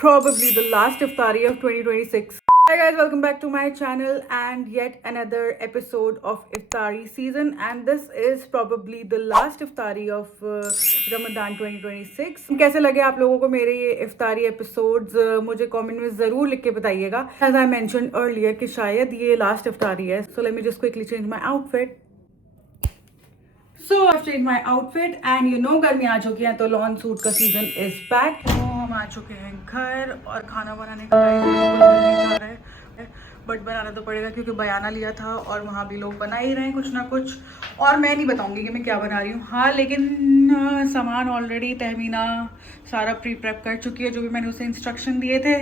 probably the last iftari of 2026. Hi guys, welcome back to my channel and yet another episode of iftari season, and this is probably the last iftari of Ramadan 2026. कैसे लगे आप लोगों को मेरे ये इफ्तारी episodes मुझे comment में ज़रूर लिख के बताइएगा. As I mentioned earlier कि शायद ये लास्ट इफ्तारी है. So let me just quickly change my outfit. So I've changed my outfit and you know गर्मी आ चुकी है तो लॉन सूट का सीजन इज बैक. तो हम आ चुके हैं घर और खाना बनाने का टाइम बिल्कुल नहीं जा रहा है, बट बनाना तो पड़ेगा क्योंकि बयाना लिया था और वहाँ भी लोग बना ही रहे हैं कुछ ना कुछ. और मैं नहीं बताऊंगी कि मैं क्या बना रही हूँ. हाँ लेकिन सामान ऑलरेडी तहमीना सारा प्री प्रेप कर चुकी है, जो भी मैंने उसे इंस्ट्रक्शन दिए थे.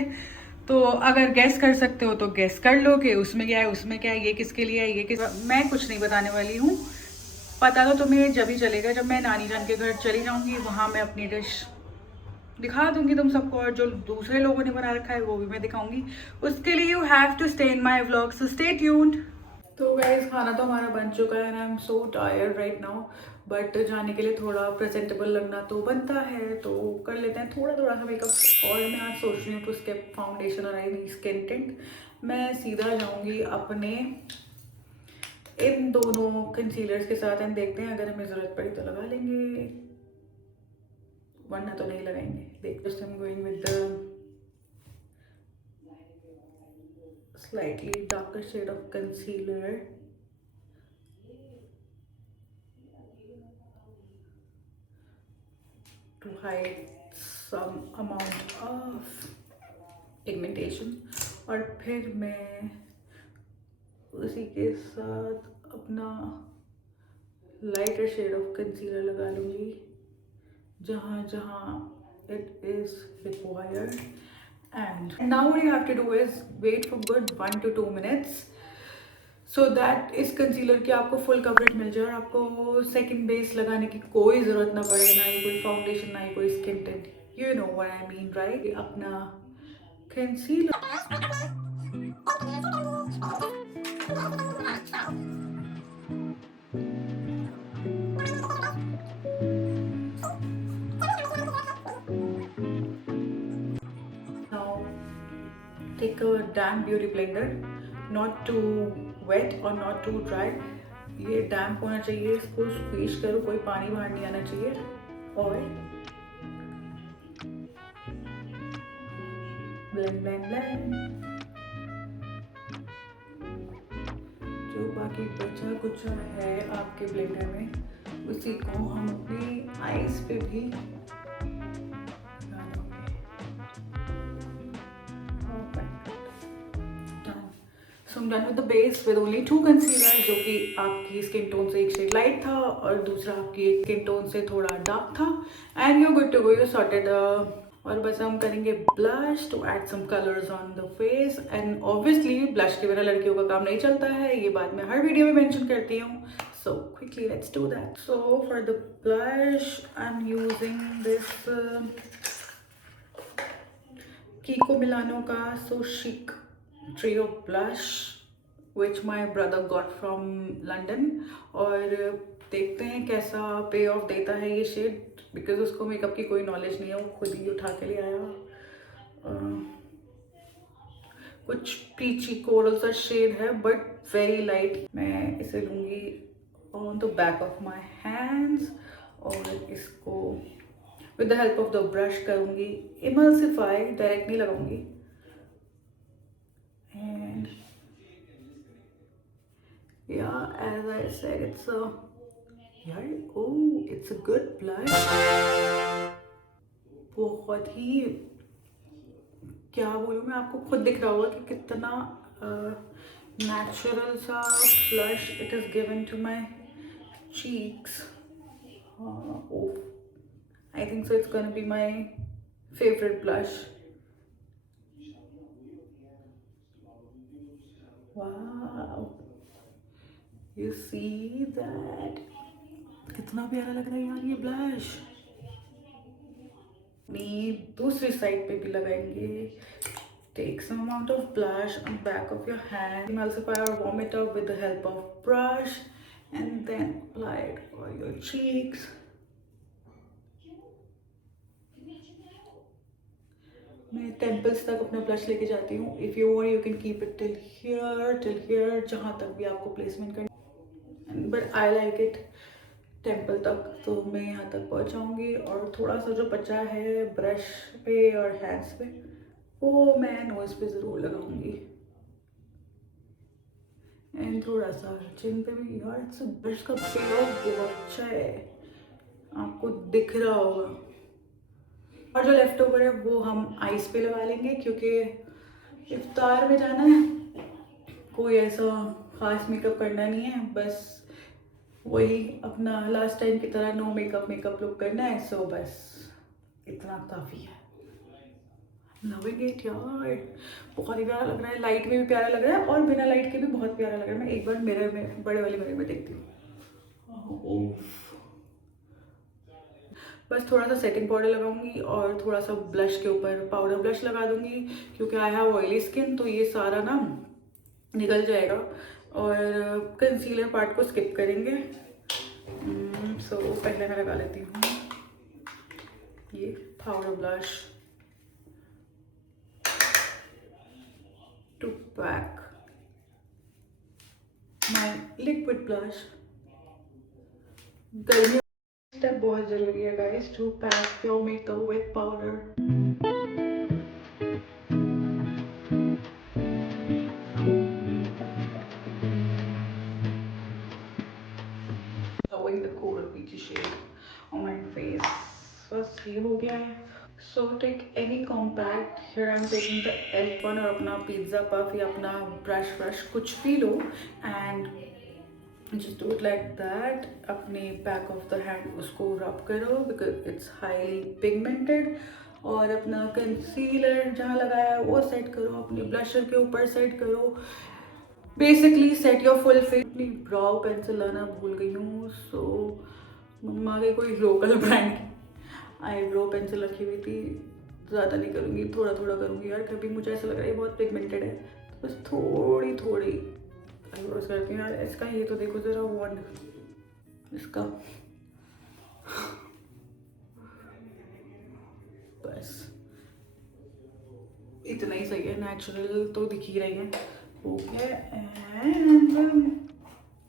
तो अगर गेस कर सकते हो तो गेस कर लो कि उसमें क्या है, उसमें क्या है, ये किसके लिए है, ये किस. मैं कुछ नहीं बताने वाली हूँ. पता तो तुम्हें जब ही चलेगा जब मैं नानी जान के घर चली जाऊंगी. वहाँ मैं अपनी डिश दिखा दूंगी तुम सबको, और जो दूसरे लोगों ने बना रखा है वो भी मैं दिखाऊंगी. उसके लिए you have to stay in my vlog, so stay tuned. तो गाइस खाना तो हमारा बन चुका है and I am so tired right now, but जाने के लिए थोड़ा प्रेजेंटेबल लगना तो बनता है, तो कर लेते हैं थोड़ा थोड़ा सा मेकअप. और मैं आज सोच रही हूँ टू स्किप फाउंडेशन और आई स्किन टिंट. मैं सीधा जाऊँगी अपने इन दोनों कंसीलर्स के साथ एंड देखते हैं अगर हमें ज़रूरत पड़ी तो लगा लेंगे, वरना तो नहीं लगाएंगे. देखते हैं. Going with the slightly darker shade of concealer. To hide some amount of pigmentation. और फिर मैं उसी के साथ अपना लाइटर शेड ऑफ कंसीलर लगा लूँगी जहाँ जहाँ it is required. And now what you have to do is wait for good 1 to 2 minutes so that इस कंसीलर की आपको फुल कवरेज मिल जाए और आपको सेकंड बेस लगाने की कोई ज़रूरत ना पड़े, ना ही कोई फाउंडेशन ना ही कोई skin tint. You know what I mean right. अपना concealer take a damp beauty blender, not too wet or not too dry. ये डैम्प होना चाहिए, इसको स्क्वीज करो, कोई पानी बाहर नहीं आना चाहिए. और ब्लेंड ब्लेंड ब्लेंड. जो बाकी बचा कुचा है आपके ब्लेंडर में उसी को हम अपनी आईज पे भी So I'm done with the base with only 2 concealer, जो कि आपकी स्किन टोन से एक शेड लाइट था और दूसरा आपकी स्किन टोन से थोड़ा डार्क था. And you good to go, you sorted. और बस हम करेंगे blush to add some colours on the face. And obviously blush के बिना लड़कियों का काम नहीं चलता है, ये बात मैं हर वीडियो में मेंशन करती हूँ. So quickly let's do that. So for the blush I'm using this Kiko Milano का So Chic trio blush which my brother got from London. और देखते हैं कैसा पे ऑफ देता है ये शेड, बिकॉज उसको मेकअप की कोई नॉलेज नहीं है, वो खुद ही उठा के ले आया. कुछ पीची कोरल सा शेड है बट वेरी लाइट. मैं इसे लूँगी on the back of my hands और इसको with the help of the brush करूँगी इमल्सिफाई, डायरेक्ट नहीं लगाऊंगी. And yeah, as I said, it's a good blush. बहुत ही क्या बोलूँ मैं, आपको खुद दिख रहा होगा कि कितना नेचुरल सा blush it is given to my cheeks. I think so it's gonna be my favorite blush. Wow, you see that? कितना प्यारा लग रहा है यार ये ब्लश. दूसरी साइड पे भी लगाएंगे. Take some amount of blush on back of your hand. Emulsify or warm it up with the help of brush and then apply it on your cheeks. मैं टेम्पल्स तक अपना ब्लश लेके जाती हूँ. If you want you can keep it till here, जहाँ तक भी आपको प्लेसमेंट करनी. But I like it temple तक, तो मैं यहाँ तक पहुँचाऊँगी. और थोड़ा सा जो बचा है ब्रश पे और हैंड्स पे, वो मैं नोज़ पे ज़रूर लगाऊंगी. एंड थोड़ा सा चिन पे भी. यार इट्स ब्रश का पेयर बहुत अच्छा है, आपको दिख रहा होगा. और जो लेफ्ट ओवर है वो हम आइस पे लगा लेंगे, क्योंकि इफ्तार में जाना है. कोई ऐसा खास मेकअप करना नहीं है, बस वही अपना लास्ट टाइम की तरह नो मेकअप लुक करना है. सो बस इतना काफ़ी है. लविंग इट यार, बहुत ही प्यारा लग रहा है. लाइट में भी प्यारा लग रहा है और बिना लाइट के भी बहुत प्यारा लग रहा है. मैं एक बार मिरर में, बड़े वाले मिरर में देखती हूँ. बस थोड़ा सा सेटिंग पाउडर लगाऊंगी और थोड़ा सा ब्लश के ऊपर पाउडर ब्लश लगा दूंगी, क्योंकि आई हैव ऑयली स्किन, तो ये सारा ना निकल जाएगा. और कंसीलर पार्ट को स्किप करेंगे. सो पहले मैं लगा लेती हूँ ये powder blush to pack my liquid blush. गर्मी स्टेप बहुत जरूरी है guys, to pack your makeup with powder. Showing the coral peachy shade on my face. बस ये हो गया है. So take any compact. Here I'm taking the elf one और अपना पिज्जा पफ या अपना ब्रश कुछ भी लो, and just do it like that. अपने back of the hand उसको rub करो because it's highly pigmented. और अपना कंसीलर जहाँ लगाया है वो सेट करो, अपने ब्लशर के ऊपर सेट करो. Basically set your full face. अपनी ब्राउ पेंसिल लाना भूल गई हूँ. सो मम्मा के कोई लोकल ब्रांड की आईब्रो पेंसिल रखी हुई थी. ज़्यादा नहीं करूँगी, थोड़ा थोड़ा करूँगी यार, कभी मुझे ऐसा लग रहा है बहुत पिगमेंटेड है, तो बस थोड़ी थोड़ी आईब्रोज करती हूँ यार. इसका ये तो देखो ज़रा वॉन्ड, इसका बस इतना ही सही है. नेचुरल तो दिख ही रही है. ओके. एंड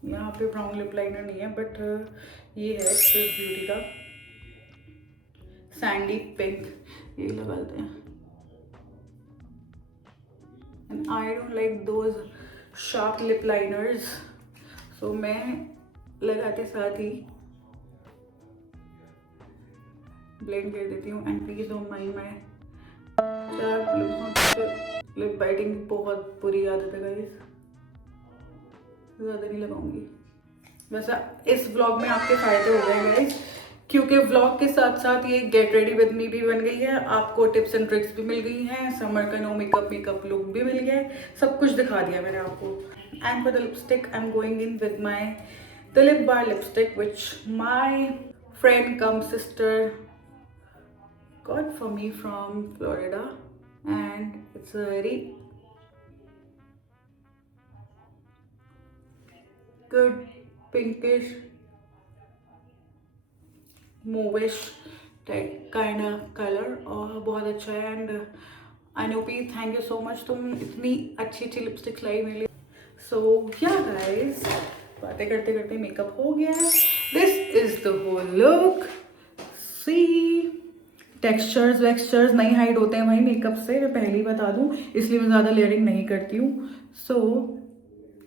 यहाँ पे ब्राउन लिप लाइनर नहीं है, बट ये है स्विस ब्यूटी का सैंडी पिंक, ये लगाते हैं. And I don't like those sharp lip liners, so मैं लगाते साथ ही ब्लेंड कर देती हूँ. And please don't mind my lip biting, बहुत बुरी आदत है गाइस. ज़्यादा नहीं लगाऊंगी. वैसा इस व्लॉग में आपके फ़ायदे हो गए गाइस, क्योंकि व्लॉग के साथ साथ ये गेट रेडी विद मी भी बन गई है. आपको टिप्स एंड ट्रिक्स भी मिल गई हैं, समर का नो मेकअप लुक भी मिल गया है, सब कुछ दिखा दिया मैंने आपको. And for the lipstick I am going in with my the lip bar lipstick which my friend come sister got for me from Florida, and it's a very good pinkish mauvish type kind of color और बहुत अच्छा है. And Anupi thank you so much, तुम इतनी अच्छी अच्छी lipsticks लाई मेरे लिए. सो या गाइस, बातें करते करते मेकअप हो गया है. This is the whole look. See textures वेक्सचर्स नहीं हाइड होते हैं भाई मेकअप से, मैं पहले ही बता दूं, इसलिए मैं ज़्यादा लेयरिंग नहीं करती हूँ. So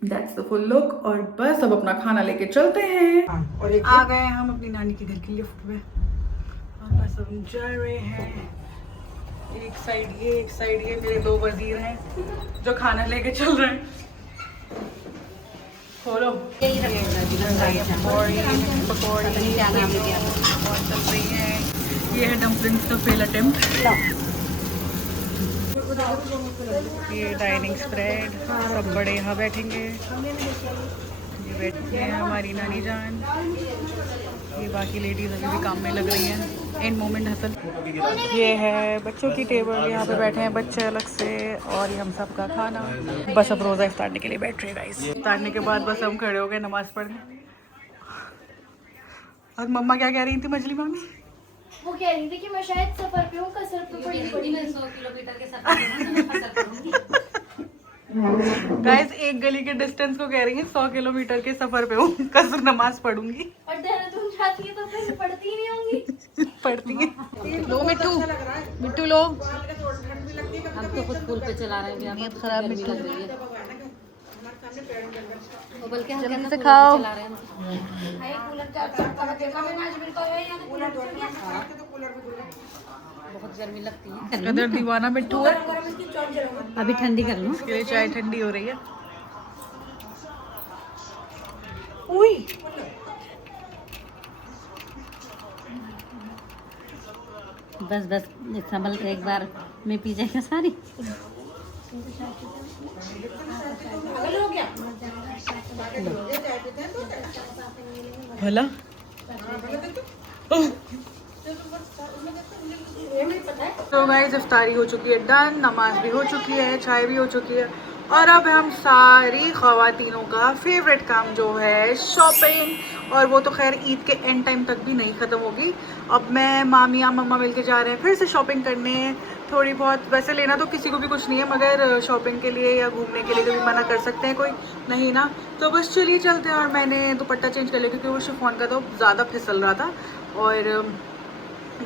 that's the full look. और बस अब अपना खाना लेके चलते हैं. आ गए हम अपनी नानी के घर की लिफ्ट में और बस हम जा रहे हैं. एक साइड ये, एक साइड ये, मेरे दो वजीर हैं जो खाना लेके चल रहे हैं. खोलो. पकौड़ी चल रही है. ये है डम्पलिंग्स का फेल अटेम्प्ट. ये डाइनिंग स्प्रेड, सब बड़े यहाँ बैठेंगे. ये बैठे हैं हमारी नानी जान. ये बाकी लेडीज अभी भी काम में लग रही हैं. In moment hustle. ये है बच्चों की टेबल, यहाँ पे बैठे हैं बच्चे अलग से, और ये हम सब का खाना. बस अब रोज़ा इफ्तारने के लिए बैठ रहे गाइस. इफ्तारने के बाद बस हम खड़े हो गए नमाज पढ़ने. और मम्मा क्या कह रही थी मछली मामी? वो कह रही थी कि मैं शायद सफर पे हूँ, कसरत पे पड़ी मैं 100 किलोमीटर के सफर पे कसरत करूंगी। गाइस एक गली के डिस्टेंस को कह रही है 100 किलोमीटर के सफर पे हूँ, कसर नमाज पढ़ूंगी। और देहरादून जाती है तो फिर पढ़ती ही नहीं होंगी। पढ़ती है। लो मिट्टू, मिट्टू लो। हम तो खुद पुल पे चला रहे हैं, नीयत खराब मिट्टू। वो बल्कि हम जल्दी से कहते खाओ। चला रहे हैं। हाय कूलर का चक्कर देखा मैंने आज, मेरे को ये कूलर चल गया। बहुत गर्मी लगती है। कदर दीवाना मिट्टू है। अभी ठंडी कर लूं। इसके लिए चाय ठंडी हो रही है। उई बस बस संभल के एक बार में पी जाएगा सारी। भला तो गाइस इफ्तारी हो चुकी है डन, नमाज भी हो चुकी है, चाय भी हो चुकी है और अब हम सारी ख़वातीनों का फेवरेट काम जो है शॉपिंग, और वो तो खैर ईद के एंड टाइम तक भी नहीं ख़त्म होगी। अब मैं मामिया मम्मा मिलके जा रहे हैं फिर से शॉपिंग करने थोड़ी बहुत। वैसे लेना तो किसी को भी कुछ नहीं है, मगर शॉपिंग के लिए या घूमने के लिए कभी मना कर सकते हैं कोई नहीं ना, तो बस चलिए चलते हैं। और मैंने दुपट्टा चेंज कर लिया क्योंकि वो शिफॉन का तो ज़्यादा फिसल रहा था, और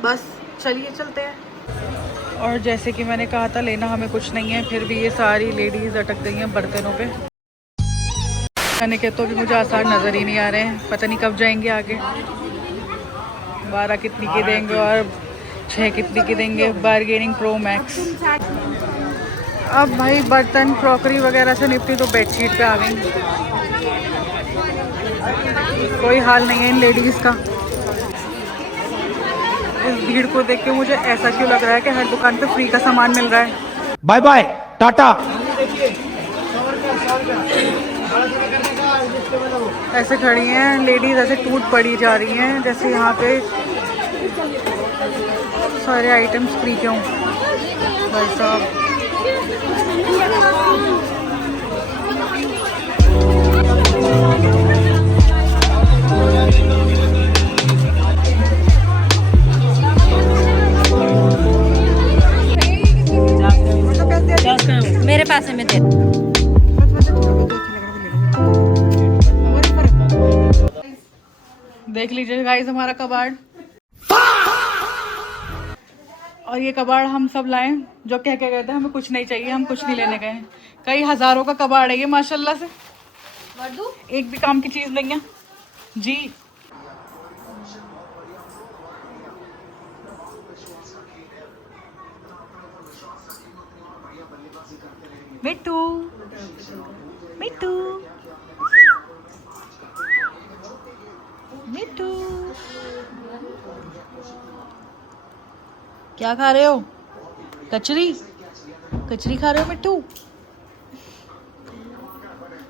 बस चलिए चलते हैं। और जैसे कि मैंने कहा था लेना हमें कुछ नहीं है, फिर भी ये सारी लेडीज़ अटक गई हैं बर्तनों पे। खाने के तो भी मुझे आसार नज़र ही नहीं आ रहे हैं, पता नहीं कब जाएंगे आगे। 12 कितनी के देंगे और 6 कितनी के देंगे, बारगेनिंग प्रो मैक्स। अब भाई बर्तन क्रॉकरी वगैरह से निपटी तो बेडशीट पे आ गई। कोई हाल नहीं है इन लेडीज़ का। इस भीड़ को देख के मुझे ऐसा क्यों लग रहा है कि हर दुकान पे फ्री का सामान मिल रहा है। Bye bye tata. ऐसे खड़ी हैं लेडीज़, ऐसे टूट पड़ी जा रही हैं जैसे यहाँ पे सारे आइटम्स फ्री क्यों भाई साहब। मेरे पास है, मैं दे। देख लीजिए गाइस हमारा कबाड़, और ये कबाड़ हम सब लाए जो कह के गए थे हमें कुछ नहीं चाहिए, हम कुछ नहीं लेने गए। कई हजारों का कबाड़ है ये माशाल्लाह से, एक भी काम की चीज नहीं है जी। मिट्टू मिट्टू मिट्टू क्या खा रहे हो? कचरी कचरी खा रहे हो मिट्टू?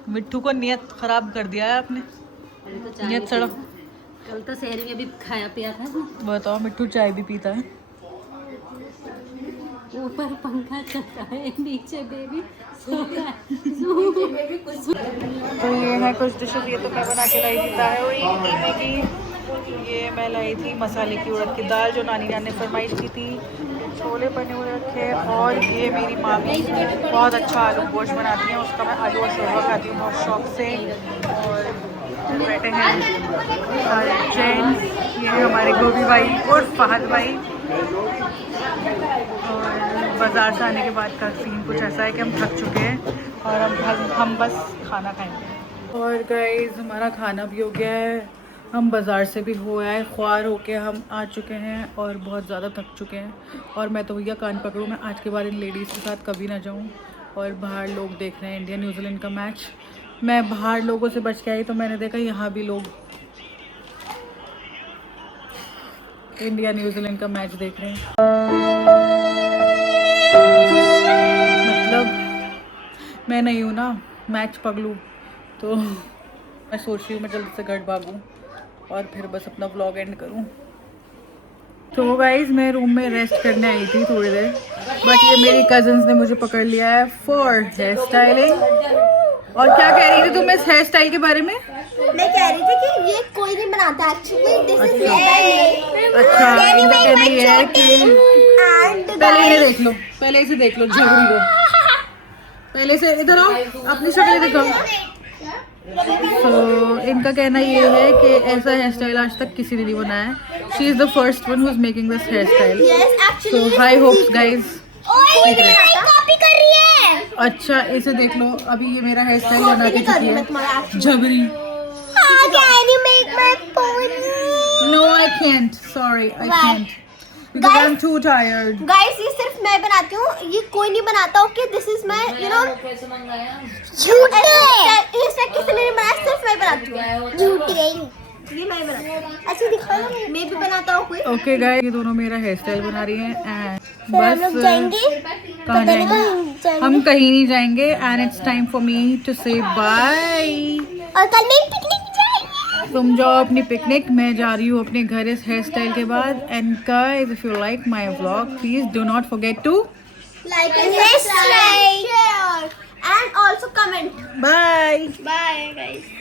मिट्टू को नियत खराब कर दिया है आपने, नियत सड़क। कल तो शहर में भी खाया पिया था। बताओ मिट्टू चाय भी पीता है। ऊपर पंखा चल रहा है, नीचे बेबी सो रहा है। तो ये है कुछ डिशेज। ये तो मैं बना के लाई थी ताहरी कीमे की, ये मैं लाई थी मसाले की उड़द की दाल जो नानी जान ने फरमाइश की थी, छोले बने हुए रखे, और ये मेरी मामी बहुत अच्छा आलू गोश्त बनाती हैं, उसका मैं आलू और शोरबा खाती हूँ बहुत शौक से। और बैठे हैं सारे जेंट्स, ये हमारे गोभी भाई और फहद भाई। और बाज़ार से आने के बाद का सीन कुछ ऐसा है कि हम थक चुके हैं और हम बस खाना खाएंगे। और गाइस हमारा खाना भी हो गया है, हम बाज़ार से भी हो आए, ख्वार होके हम आ चुके हैं और बहुत ज़्यादा थक चुके हैं। और मैं तो भैया कान पकड़ूँ, मैं आज के बाद इन लेडीज़ के साथ कभी ना जाऊँ। और बाहर लोग देख रहे हैं इंडिया न्यूजीलैंड का मैच, मैं बाहर लोगों से बच के आई तो मैंने देखा यहाँ भी लोग इंडिया न्यूजीलैंड का मैच देख रहे हैं। मतलब मैं नहीं हूँ ना मैच पगलू, तो मैं सोच रही हूँ मैं जल्दी से घर भागूँ और फिर बस अपना व्लॉग एंड करूँ। तो गाइज मैं रूम में रेस्ट करने आई थी थोड़ी देर, बट ये मेरी कजन्स ने मुझे पकड़ लिया है फॉर हेयर स्टाइलिंग। और क्या कह रही थी तुम इस हेयर स्टाइल के बारे में? मैं कह रही थी कि ये कोई नहीं बनाता एक्चुअली, दिस इज अच्छा इनका कहना ये है कि पहले इन्हें देख लो, पहले इसे देख लो झगड़ी को, पहले से इधर आओ अपनी शक्ल दिखाओ। तो इनका कहना ये है कि ऐसा हेयर स्टाइल आज तक किसी ने नहीं बनाया। She is the first one who is making this hairstyle. So high hopes guys. Copy कर रही है। अच्छा इसे देख लो, अभी ये मेरा हेयर स्टाइल बना के चुकी है झगड़ी। Can you make my pony? No I can't, sorry I can't because I'm too tired. Guys, ये सिर्फ मैं बनाती हूँ, ये कोई नहीं बनाता। Okay, this is my you know कैसे मंगाया? इसे किसी ने नहीं बनाया, सिर्फ मैं बनाती हूँ। झूठी ये मैं बनाती हूँ। अच्छा दिखाओ ना, मैं भी बनाता हूँ कोई। ओके गाइस, ये दोनों मेरा हेयर स्टाइल बना रही हैं एंड फिर हम लोग बस जाएंगे। कहाँ जाएंगे? हम कहीं नहीं जाएंगे and it's time for me to say bye. और कल मैं पिकनिक जाएंगे। तुम जाओ अपनी पिकनिक, मैं जा रही हूँ अपने घर इस हेयर स्टाइल के बाद। And guys if you like my vlog please do not forget to like and share and also comment. Bye. Bye guys.